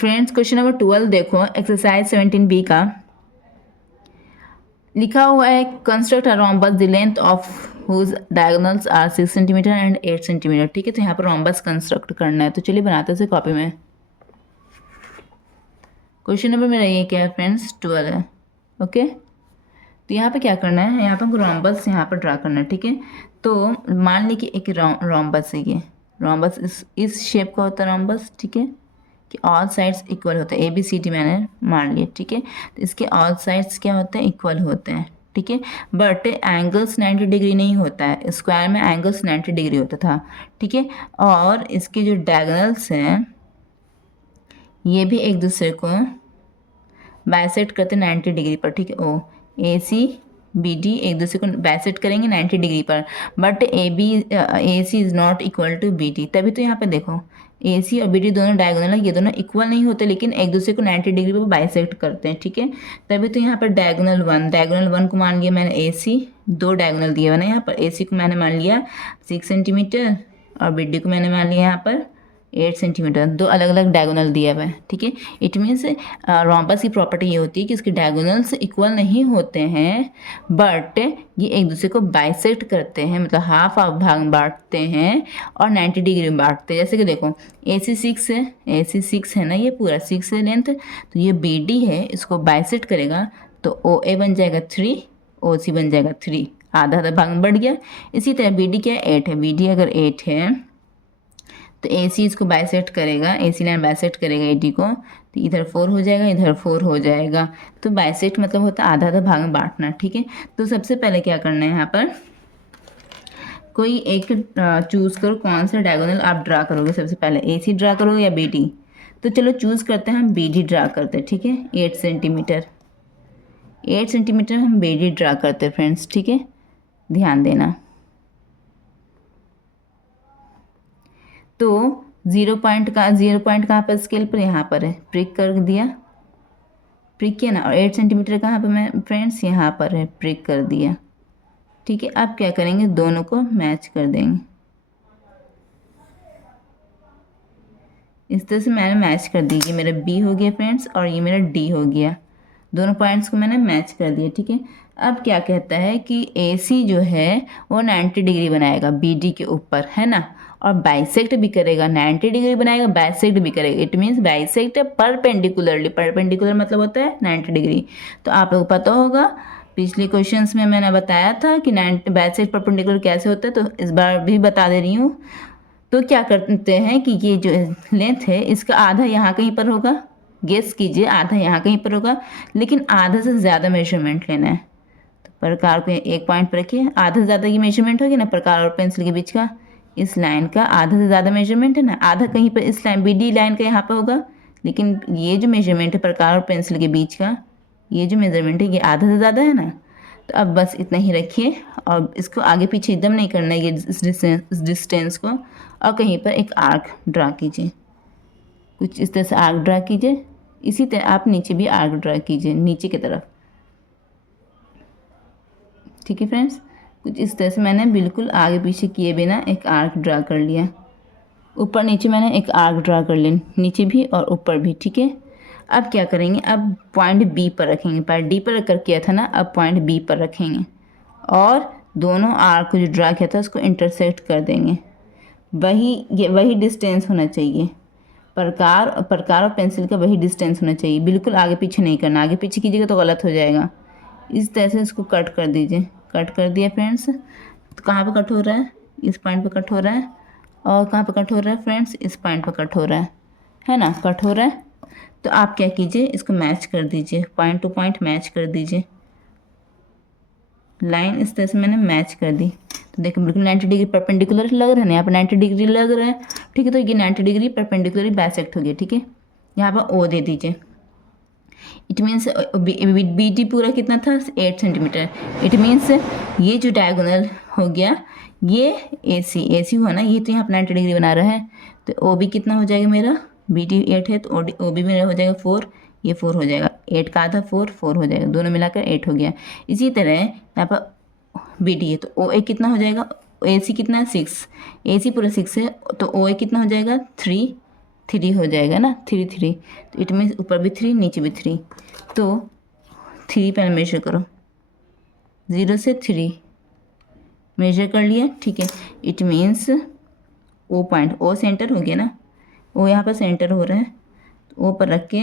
Friends question number 12 देखो, exercise 17B का लिखा हुआ है construct a rhombus the length of whose diagonals are 6 centimetre and 8 centimetre. ठीक है, तो यहाँ पर रोम्बस कंस्ट्रक्ट करना है, तो चलिए बनाते हैं कॉपी में। क्वेश्चन नंबर मेरा ये क्या है फ्रेंड्स, 12 है। ओके, तो यहाँ पे क्या करना है, यहाँ पे हमको रोम्बस यहाँ पर ड्रा करना है। ठीक है, तो मान ली कि एक रोम्बस है, ये रोम्बस इस शेप का होता है रोम्बस। ठीक है, कि ऑल साइड्स इक्वल होते हैं, ABCD मैंने मान लिया। ठीक है, तो इसके ऑल साइड्स क्या होते हैं, इक्वल होते हैं। ठीक है, बट एंगल्स 90 डिग्री नहीं होता है, स्क्वायर में एंगल्स 90 डिग्री होता था। ठीक है, और इसके जो डायगोनल्स हैं ये भी एक दूसरे को बाइसेक्ट करते 90 डिग्री पर। ठीक है, OACBD एक दूसरे को बाइसेक्ट करेंगे 90 डिग्री पर, but AC is not equal to BD। तभी तो यहाँ पे देखो AC और BD दोनों डायगोनल है, ये दोनों इक्वल नहीं होते लेकिन एक दूसरे को 90 डिग्री पर बाइसेक्ट करते हैं। ठीक है, तभी तो यहाँ पर डायगोनल वन को मान लिया मैंने AC, दो डायगोनल दिए हुए ना, यहाँ पर AC को मैंने मान लिया 6 सेंटीमीटर और BD को मैंने मान लिया यहाँ पर 8 सेंटीमीटर, दो अलग अलग डायगोनल दिया हुआ है। ठीक है, इट मीन्स रोम्बस की प्रॉपर्टी ये होती है कि इसके डायगोनल्स इक्वल नहीं होते हैं, बट ये एक दूसरे को बाइसेक्ट करते हैं, मतलब हाफ भाग बांटते हैं और 90 डिग्री में बांटते हैं। जैसे कि देखो AC 6 है ना, ये पूरा 6 है लेंथ, तो ये BD है, इसको बाइसेक्ट करेगा तो OA बन जाएगा 3, OC बन जाएगा 3, आधा आधा भाग में बढ़ गया। इसी तरह BD क्या है, 8 है, BD अगर 8 है तो AC इसको बाइसेक्ट करेगा, AC लाइन बाइसेक्ट करेगा AD को, तो इधर 4 हो जाएगा, इधर 4 हो जाएगा। तो बाइसेक्ट मतलब होता है आधा आधा भाग में बांटना। ठीक है, तो सबसे पहले क्या करना है, यहाँ पर कोई एक चूज़ करो, कौन सा डायगोनल आप ड्रा करोगे। सबसे पहले AC ड्रा करोगे या BD, तो चलो चूज़ करते हैं, हम BD ड्रा करते हैं। ठीक है, 8 सेंटीमीटर हम BD ड्रा करते हैं फ्रेंड्स। ठीक है, ध्यान देना। तो 0 पॉइंट कहाँ पर स्केल पर, यहाँ पर है, प्रिक कर दिया, प्रिक किया ना। और 8 सेंटीमीटर कहाँ पर मैं फ्रेंड्स, यहाँ पर है, प्रिक कर दिया। ठीक है, अब क्या करेंगे, दोनों को मैच कर देंगे। इस तरह से मैंने मैच कर दी, ये मेरा B हो गया फ्रेंड्स और ये मेरा D हो गया, दोनों पॉइंट्स को मैंने मैच कर दिया। ठीक है, अब क्या कहता है कि AC जो है वो 90 डिग्री बनाएगा BD के ऊपर, है ना, और बाइसेक्ट भी करेगा, 90 डिग्री बनाएगा, बाइसेक्ट भी करेगा। It means bisect perpendicularly, perpendicular मतलब होता है 90 डिग्री। तो आप लोग पता होगा, पिछले क्वेश्चंस में मैंने बताया था कि बाइसेक्ट परपेंडिकुलर कैसे होता है, तो इस बार भी बता दे रही हूँ। तो क्या करते हैं कि ये जो लेंथ है इसका आधा यहाँ कहीं पर होगा, गेस कीजिए, आधा यहाँ कहीं पर होगा, लेकिन आधा से ज़्यादा मेजरमेंट लेना है। तो प्रकार को एक पॉइंट पर रखिए, आधा से ज़्यादा की मेजरमेंट होगी ना प्रकार और पेंसिल के बीच का, इस लाइन का आधा से ज़्यादा मेजरमेंट है ना, आधा कहीं पर इस लाइन BD लाइन का यहाँ पर होगा, लेकिन ये जो मेजरमेंट है प्रकार और पेंसिल के बीच का, ये जो मेजरमेंट है ये आधा से ज़्यादा है ना। तो अब बस इतना ही रखिए और इसको आगे पीछे एकदम नहीं करना है, ये इस डिस्टेंस को, और कहीं पर एक आर्क ड्रा कीजिए, कुछ इस तरह से आर्क ड्रा कीजिए। इसी तरह आप नीचे भी आर्क ड्रा कीजिए, नीचे की तरफ। ठीक है फ्रेंड्स, कुछ इस तरह से मैंने बिल्कुल आगे पीछे किए बिना एक आर्क ड्रा कर लिया, ऊपर नीचे मैंने एक आर्क ड्रा कर लिया, नीचे भी और ऊपर भी। ठीक है, अब क्या करेंगे, अब पॉइंट B पर रखेंगे, पहले D पर रखकर किया था ना, अब पॉइंट B पर रखेंगे और दोनों आर्क को जो ड्रा किया था उसको इंटरसेक्ट कर देंगे। वही डिस्टेंस होना चाहिए, प्रकार और पेंसिल का वही डिस्टेंस होना चाहिए, बिल्कुल आगे पीछे नहीं करना, आगे पीछे कीजिएगा तो गलत हो जाएगा। इस तरह से इसको कट कर दीजिए, कट कर दिया फ्रेंड्स। तो कहाँ पे कट हो रहा है, इस पॉइंट पे कट हो रहा है, और कहाँ पे कट हो रहा है फ्रेंड्स, इस पॉइंट पे कट हो रहा है ना, कट हो रहा है। तो आप क्या कीजिए, इसको मैच कर दीजिए, पॉइंट टू पॉइंट मैच कर दीजिए, लाइन इस तरह से मैंने मैच कर दी। तो देखो बिल्कुल 90 डिग्री परपेंडिकुलर लग रहा है ना, यहाँ पर 90 डिग्री लग रहा है। ठीक है, तो ये 90 डिग्री परपेंडिकुलर बाइसेक्ट हो गया। ठीक है, यहाँ पर O दे दीजिए। इट मीन्स BD पूरा कितना था, 8 सेंटीमीटर। इट मीन्स ये जो डायगोनल हो गया ये AC हुआ ना, ये तो यहाँ पर 90 डिग्री बना रहा है, तो OB कितना हो जाएगा मेरा, BD 8 है तो OB मेरा हो जाएगा 4, ये 4 हो जाएगा, 8 का आधा 4 हो जाएगा, दोनों मिलाकर 8 हो गया। इसी तरह यहाँ पर BD है तो OA कितना हो जाएगा, AC कितना है 6, AC पूरा 6 है तो OA कितना हो जाएगा 3 3 हो जाएगा ना, 3 3, तो इट मीन्स ऊपर भी 3 नीचे भी 3, तो 3 पहले मेजर करो, 0 से 3 मेजर कर लिया, ठीक है। It means O point, O centre हो गया ना, ओ यहाँ पर सेंटर हो रहा है, तो ओ पर रख के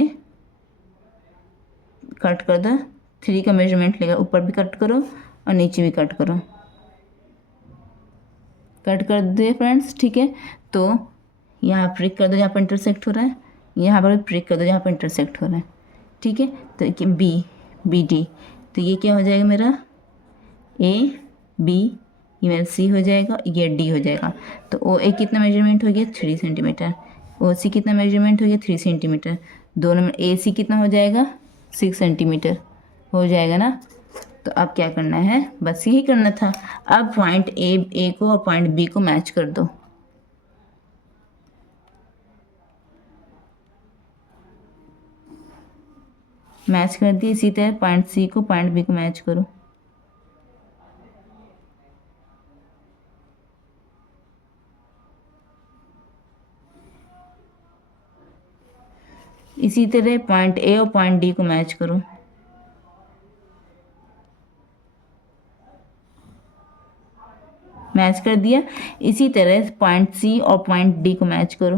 कट कर दो, 3 का मेजरमेंट लेगा, ऊपर भी कट करो और नीचे भी कट करो, कट कर दे फ्रेंड्स, ठीक है। तो यहाँ प्रिक कर दो जहाँ पर इंटरसेक्ट हो रहा है, यहाँ पर भी प्रिक कर दो जहाँ पर इंटरसेक्ट हो रहा है, ठीक है। तो बी बी डी, तो ये क्या हो जाएगा मेरा ए बी, ये मेरा सी हो जाएगा, ये डी हो जाएगा। तो ओ ए कितना मेजरमेंट हो गया 3 सेंटीमीटर, ओ सी कितना मेजरमेंट हो गया 3 सेंटीमीटर, दोनों में ए सी कितना हो जाएगा 6 सेंटीमीटर हो जाएगा ना। तो अब क्या करना है, बस यही करना था। अब पॉइंट ए को और पॉइंट बी को मैच कर दो, मैच कर दिए। इसी तरह पॉइंट सी को पॉइंट बी को मैच करो, इसी तरह पॉइंट ए और पॉइंट डी को मैच करो, मैच कर दिया। इसी तरह पॉइंट सी और पॉइंट डी को मैच करो।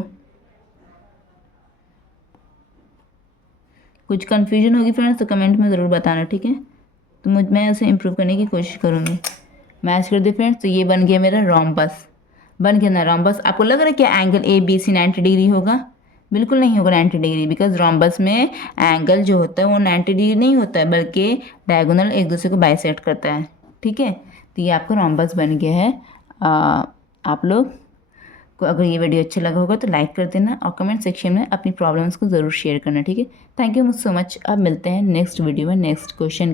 कुछ कन्फ्यूजन होगी फ्रेंड्स तो कमेंट में ज़रूर बताना, ठीक है। तो मैं उसे इम्प्रूव करने की कोशिश करूँगी। मैच कर दिया फ्रेंड्स, तो ये बन गया मेरा रोम्बस, बन गया ना रोम्बस। आपको लग रहा है क्या angle A B C 90 degree होगा? बिल्कुल नहीं होगा 90 डिग्री, बिकॉज रोम्बस में एंगल जो होता है वो 90 डिग्री नहीं होता है, बल्कि डायगोनल एक दूसरे को बाइसेक्ट करता है, ठीक है। तो ये आपका रोम्बस बन गया है। आप लोग को अगर ये वीडियो अच्छा लगा होगा तो लाइक कर देना और कमेंट सेक्शन में अपनी प्रॉब्लम्स को ज़रूर शेयर करना, ठीक है। Thank you so much. अब मिलते हैं नेक्स्ट वीडियो में नेक्स्ट क्वेश्चन।